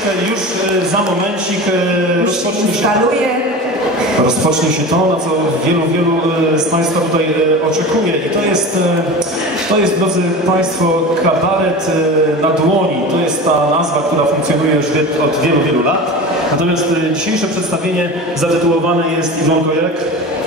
chwileczkę, już e, za momencik e, rozpocznie się, rozpocznie się to, na co wielu, wielu e, z Państwa tutaj oczekuje. I to jest, to jest, drodzy Państwo, kabaret na dłoni. To jest ta nazwa, która funkcjonuje już od wielu, wielu lat. Natomiast dzisiejsze przedstawienie zatytułowane jest Iwonko jak?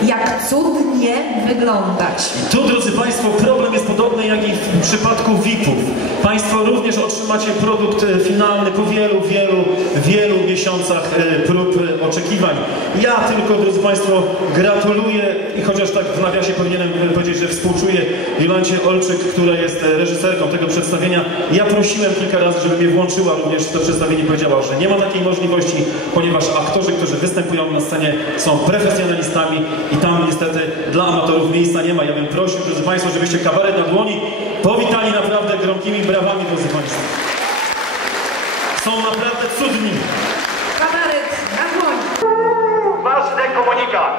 Jak cudnie wyglądać. Tu, drodzy Państwo, problem jest podobny jak i przypadku VIP-ów. Państwo również otrzymacie produkt e, finalny po wielu, wielu, wielu miesiącach e, prób e, oczekiwań. Ja tylko, drodzy Państwo, gratuluję i chociaż tak w nawiasie powinienem powiedzieć, że współczuję Jolancie Olczyk, która jest reżyserką tego przedstawienia. Ja prosiłem kilka razy, żeby mnie włączyła również w to przedstawienie powiedziała, że nie ma takiej możliwości, ponieważ aktorzy, którzy występują na scenie są profesjonalistami i tam niestety dla amatorów miejsca nie ma. Ja bym prosił, drodzy Państwo, żebyście kabaret na dłoni powitali naprawdę gromkimi brawami, drodzy Państwo. Są naprawdę cudni. Kabaret na dłoni. Ważny komunikat.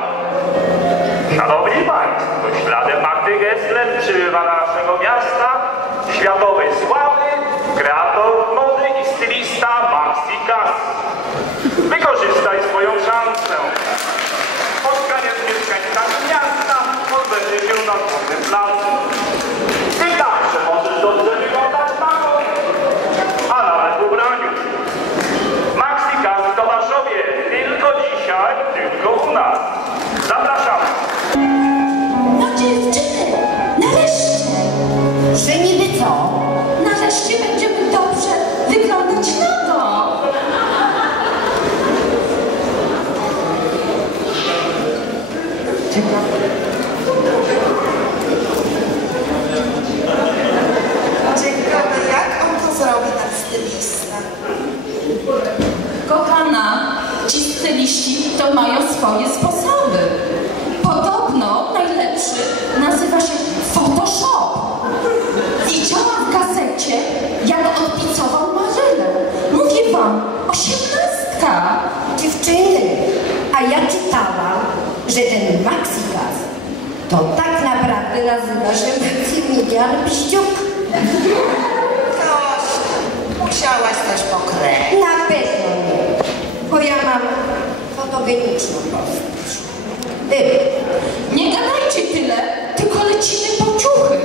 Szanowni Państwo, śladem Magdy Gessler przybywa naszego miasta światowej sławy, kreator mody i stylista Maxi Kass. Wykorzystaj swoją szansę. Spotkanie z mieszkańcami miasta odbędzie się na głównym placu. Ty także możesz dobrze wyglądać nagą, a nawet w ubraniu. Maxi Kass w Tomaszowie. Tylko dzisiaj, tylko u nas. Zapraszamy. Dziewczyny, nareszcie! Że niby co? Nareszcie będziemy dobrze wyglądać nago! Ciekawe, jak on to zrobi, ten stylista. Kochana, ci styliści to mają swoje sposoby. Podobno najlepszy nazywa się Photoshop. Widziałam w gazecie, jak odpicował Marylę. Mówię wam, osiemnastka. Dziewczyny, a ja czytałam, że ten Maxikas to tak naprawdę nazywa się Maksymilian Pściuk. Koś, musiałaś coś pokręcić. Na pewno nie, bo ja mam fotogeniczną postać. Były. Nie gadajcie tyle, tylko lecimy po ciuchy.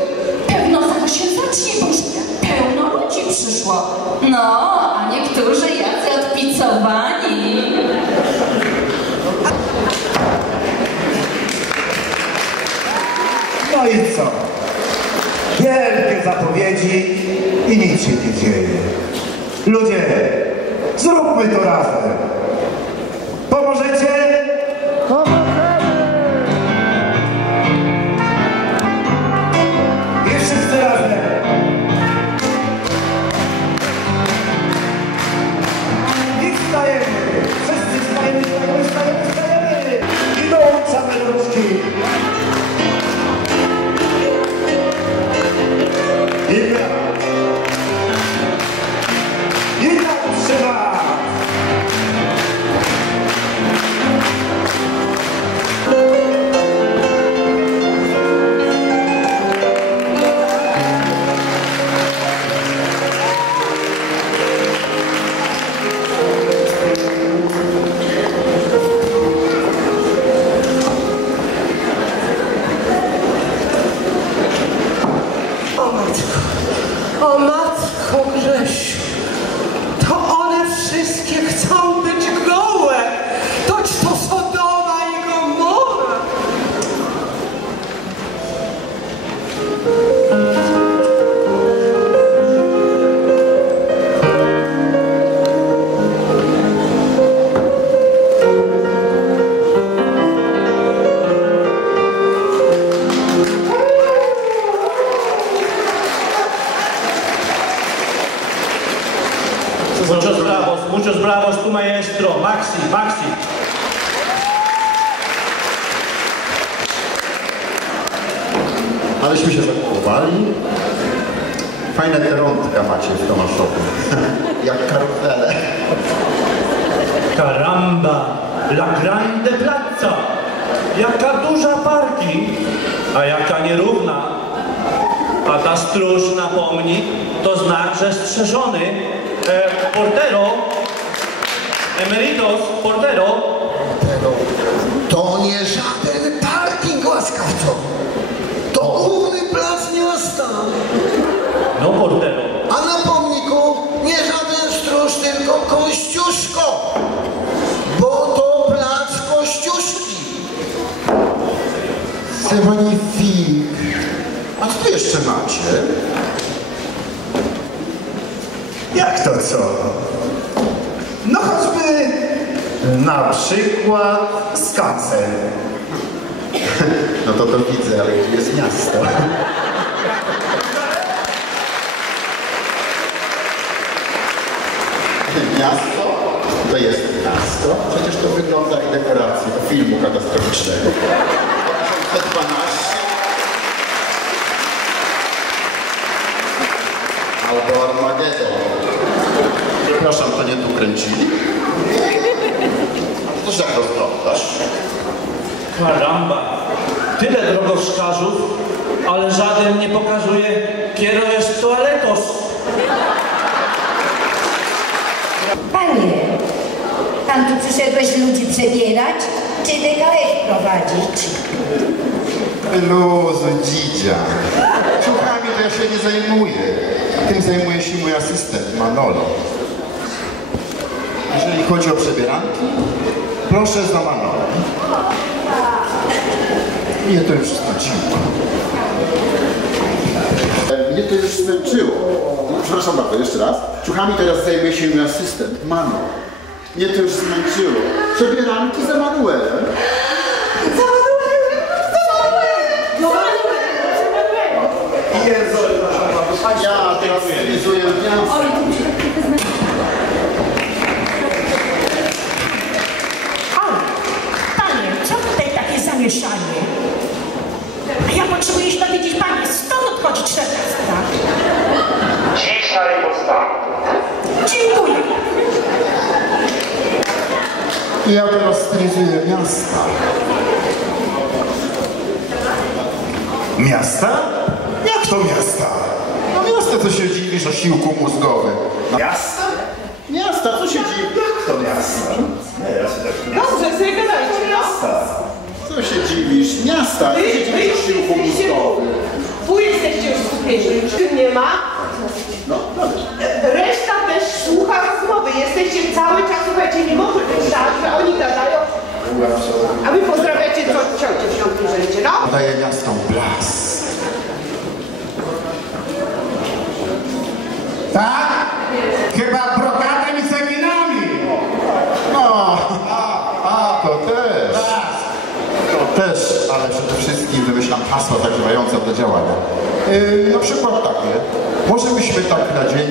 Pewno zaraz się zacznie, bo już pełno ludzi przyszło. No, a niektórzy jacy odpicowani. No i co? Wielkie zapowiedzi i nic się nie dzieje. Ludzie, zróbmy to razem. Pomożecie? Muchos bravos, muchos bravos, tu maestro, Maxi, Maxi. Aleśmy się zakupowali. Fajne te rądka macie w Tomaszowie. Jak kartele. Caramba, la grande plaza. Jaka duża parking, a jaka nierówna. A ta stróż napomni, to znak, że strzeżony. E, portero, Emeritus Portero. To nie żaden parking łaskawco. To główny plac miasta. No Portero. A na pomniku nie żaden stróż, tylko Kościuszko. Bo to plac Kościuszki. C'est magnifique. A co tu jeszcze macie? Jak to co? No choćby na przykład skansen. No to to widzę, ale gdzie jest miasto? Miasto? To jest miasto? Przecież to wygląda jak dekoracja do filmu katastroficznego. 2012 albo Armageddon. Przepraszam, to nie tu kręcili? To jak rozglądasz? Karamba. Tyle drogowskazów, ale żaden nie pokazuje, kiero jest toaletos. Panie, pan tu przyszedłeś ludzi przebierać, czy DKF prowadzić? Luzu, dzidzia. Ciuchami to ja się nie zajmuję. Tym zajmuje się mój asystent Manolo. Jeżeli chodzi o przebieranki, proszę za Manolo. Mnie to już znudziło. E, Mnie to już zmęczyło. Przepraszam bardzo, jeszcze raz. Ciuchami teraz zajmuje się mój asystent Mano. Mnie to już zmęczyło. Przebieranki za Manuelem. Ja teraz stylizuję miasto. Ale, panie, co tutaj takie zamieszanie? A ja potrzebuję się dowiedzieć, panie, stąd odchodzi czternastka. Dzisiaj postawy. Dziękuję. Stylizuję miasta. Miasta? Jak to miasta? No miasta, co się dziwisz o siłku mózgowym. No, Miasta? miasta, co się dziwisz? Jak to miasta? Nie, ja się tak nie Dobrze, sobie gadajcie, no. Miasta. Co się dziwisz? Miasta, co się dziwisz o siłku mózgowym? Tu jesteście już skupieni. Czy nie ma? No, dobrze. Reszta też słucha rozmowy. Jesteście cały czas, słuchajcie, nie może być tak, że oni gadają, a wy pozdrawiacie co ciocię w świątku życie, no. Daje miastom blask. Tak? Chyba brokatem i ceginami. No, a, a, to też. To też, ale przede wszystkim wymyślam hasła zagrzewające do działania. Yy, na przykład takie. Może byśmy tak na dzień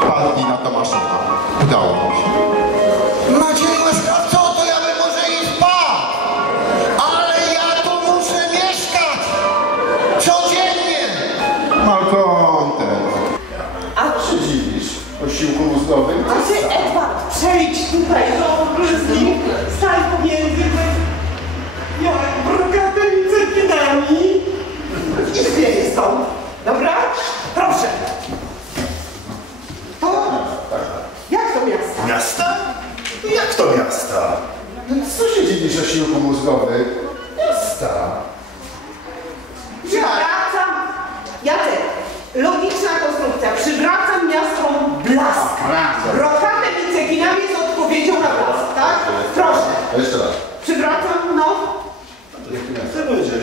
padli na Tomaszowa. Udało mi się. Maciej łaskawco, to ja bym może i spadł. Ale ja tu muszę mieszkać. Codziennie. Malkontent. A się dziwisz o siłku mózgowym? A ty, Edward, przejdź tutaj do miasta? No co się dziwisz o siłku mózgowym? Miasta. Przywracam... Jacek, logiczna konstrukcja. Przywracam miastom blask. Brokatem i cekinami z odpowiedzią na blask, tak? Proszę. Jeszcze raz. Przywracam, no. Chcę powiedzieć, że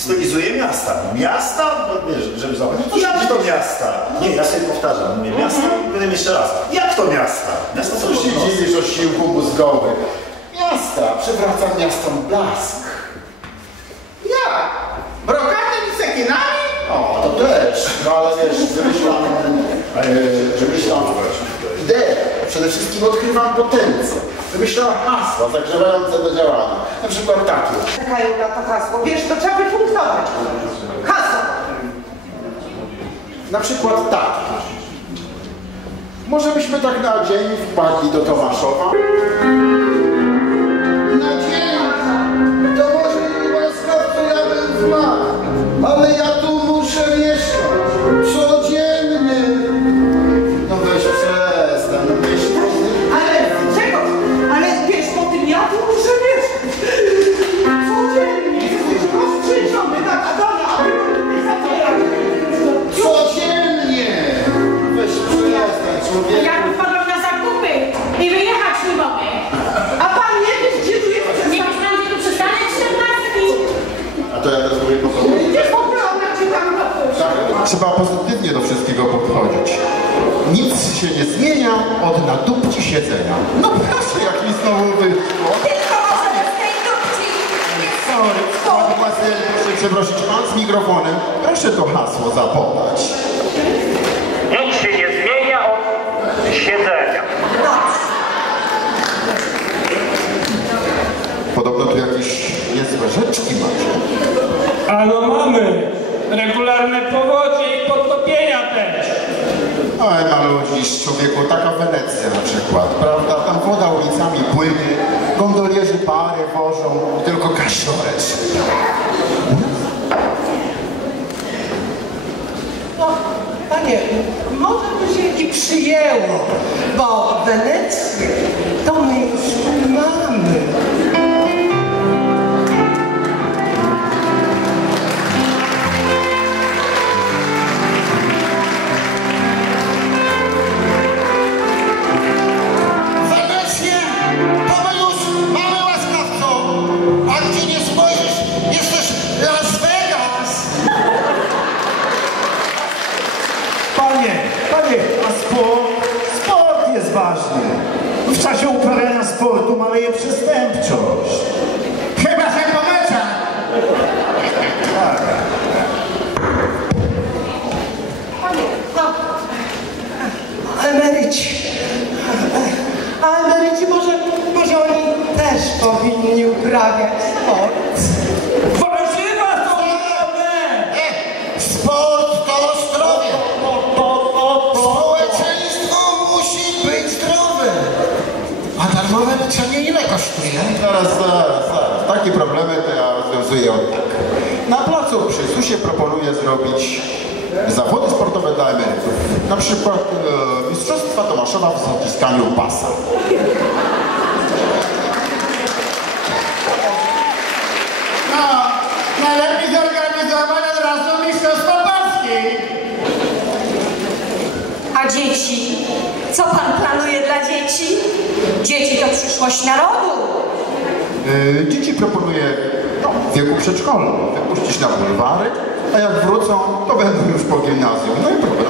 stylizuje miasta. Miasta? No wiesz, żeby zobaczyć. No jak to miasta? Nie, ja sobie powtarzam. Mówię miasta, powiem jeszcze raz. Jak to miasta? Miasta Co się dziwisz o siłku mózgowym? Miasta, przywracam miastom blask. Jak? Brokatem i cekinami? O, to też. No ale wiesz, wymyślam, e, wymyślam ideę. Przede wszystkim odkrywam potencjał. Wymyślam hasła zagrzewające do działania. Na przykład takie. Czekają na to hasło. Wiesz, to trzeba wypunktować. Hasło. Na przykład takie. Może byśmy tak na dzień wpadli do Tomaszowa? Na dzień. To może i łaskawco ja bym wpadł. Ale ja tu siedzenia. No proszę, jak mi znowu wyszło. Tylko może z tej dupci. Sorry, mademoiselle, proszę przeprosić, pan z mikrofonem. Proszę to hasło zapodać. Nic się nie zmienia od siedzenia. Podobno tu jakieś niezłe rzeczki macie. Ano mamy. Regularne powodzie i podtopienia też. Oj, maludzisz, człowieku, taka Wenecja na przykład, prawda? Tam woda ulicami płynie, gondolierzy pary wożą, tylko kasioreć. No, panie, może by się i przyjęło, bo Wenecję to my już mamy. Czasie uprawiania sportu maleje przestępczość. Chyba, że po meczach. Tak. Panie, no, a emeryci, a emeryci może, może oni też powinni uprawiać sport. Zaraz, zaraz, zaraz. Takie problemy to ja rozwiązuję od tak. Na placu przy Susie proponuję zrobić zawody sportowe dla emerytów. Na przykład e, Mistrzostwa Tomaszowa w zaciskaniu pasa. No, najlepiej zorganizować od razu Mistrzostwo Polski. A dzieci? Co pan planuje dla dzieci? Dzieci to przyszłość narodu. E, Dzieci proponuję no, w wieku przedszkolnym wypuścić na bulwary, a jak wrócą, to będą już po gimnazjum. No i problem.